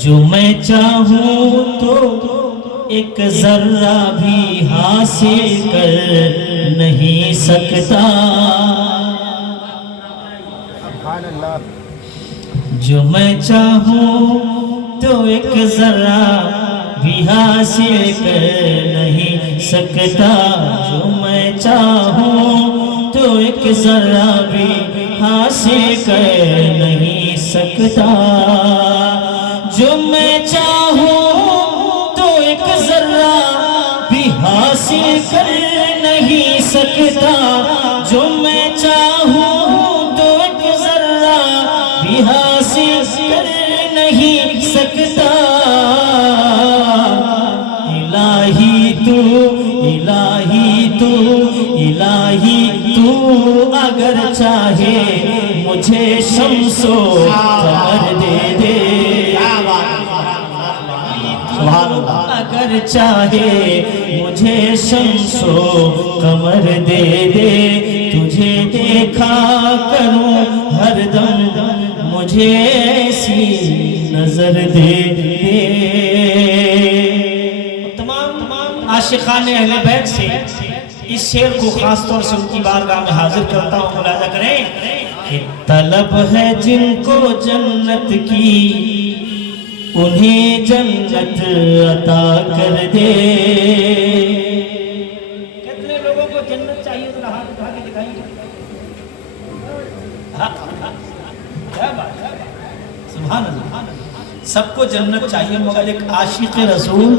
جو میں چاہوں تو ایک ذرہ بھی حاصل کر نہیں سکتا، جو میں چاہوں تو ایک ذرہ بھی حاصل کر نہیں سکتا، جو میں چاہوں تو ایک ذرہ بھی حاصل کر نہیں سکتا، جو میں چاہوں تو ایک ذرہ بھی حاصل کر نہیں سکتا، جو میں چاہوں تو ایک ذرہ بھی حاصل کر نہیں سکتا، الہی تو الہی تو الہی تو اگر چاہے مجھے شمس و قمر دے دے، اگر چاہے مجھے شمس و قمر دے دے، تجھے دیکھا کروں ہر دم مجھے ایسی نظر دے دے۔ تمام عاشقان اہل بیت سے اس شعر کو خاص طور سے ان کی بارگاہ میں حاضر کرتا ہوں، ملاحظہ کریں کہ طلب ہے جن کو جنت کی انہیں جنت عطا کر دے۔ کتنے لوگوں کو جنت چاہیے ذرا ہاتھ اٹھا کے دکھائیں گے؟ سبحان اللہ، سب کو جنت چاہیے مگر ایک عاشق رسول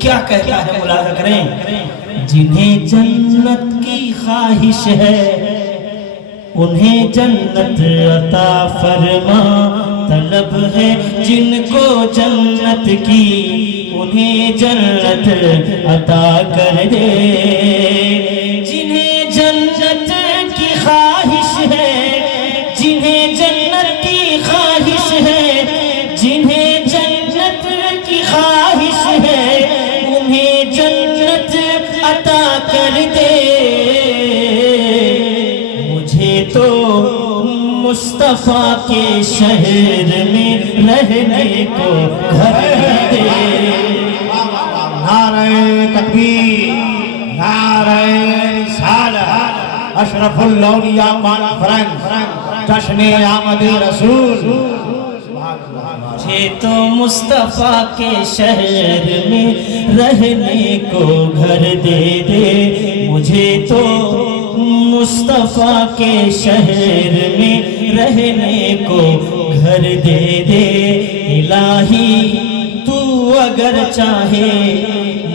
کیا کہتا ہے، ملاحظہ کریں، جنہیں جنت کی خواہش ہے انہیں جنت عطا فرما، طلب ہے جن کو جنت کی انہیں جنت عطا کر دے، جنہیں جنت کی خواہش ہے، جنہیں جنت کی خواہش ہے، جنہیں جنت کی خواہش ہے انہیں جنت عطا کر دے، مجھے تو مصطفیٰ کے شہر میں رہنے کو گھر دے۔ نعرہ تکبیر، نعرہ رسالت، اشرف الاولیاء کانفرنس، جشن آمد رسول۔ مجھے تو مصطفیٰ کے شہر میں رہنے کو گھر دے دے، مجھے تو مصطفیٰ کے شہر میں رہنے کو گھر دے دے، الہی تو اگر چاہے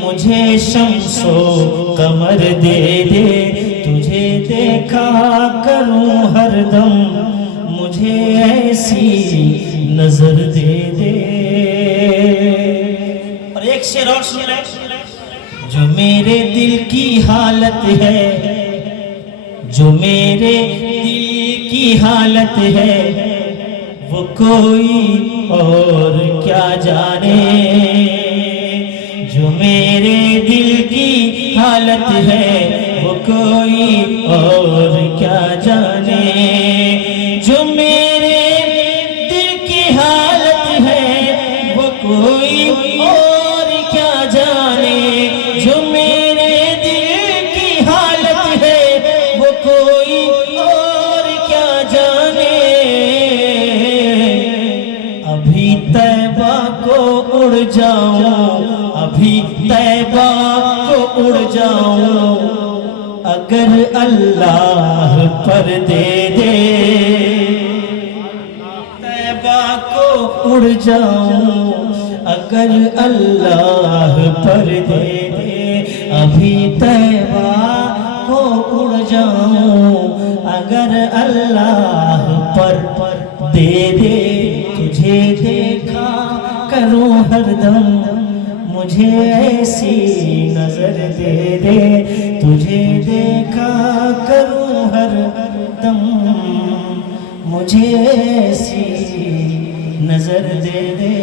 مجھے شمس و قمر دے دے، تجھے دیکھا کروں ہر دم مجھے ایسی نظر دے دے۔ اور ایک شعر اور سن لیں، جو میرے دل کی حالت ہے، جو میرے دل کی حالت ہے وہ کوئی اور کیا جانے، جو میرے دل کی حالت ہے وہ کوئی اور کیا جانے، جو میرے دل کی حالت ہے وہ کوئی اور کیا جانے، جو میرے دل کی حالت ہے وہ کوئی اور کیا جانے، ابھی طیبہ کو اڑ جاؤں، ابھی طیبہ کو اڑ جاؤں اگر اللہ پر دے دے، طیبہ کو اڑ جاؤں اگر اللہ پر دے دے، ابھی طیبہ کو اڑ جاؤں اگر اللہ پر دے دے، تجھے دیکھا کروں ہر دم مجھے ایسی نظر دے دے، تجھے دیکھا کروں ہر دم مجھے ایسی نظر دے دے۔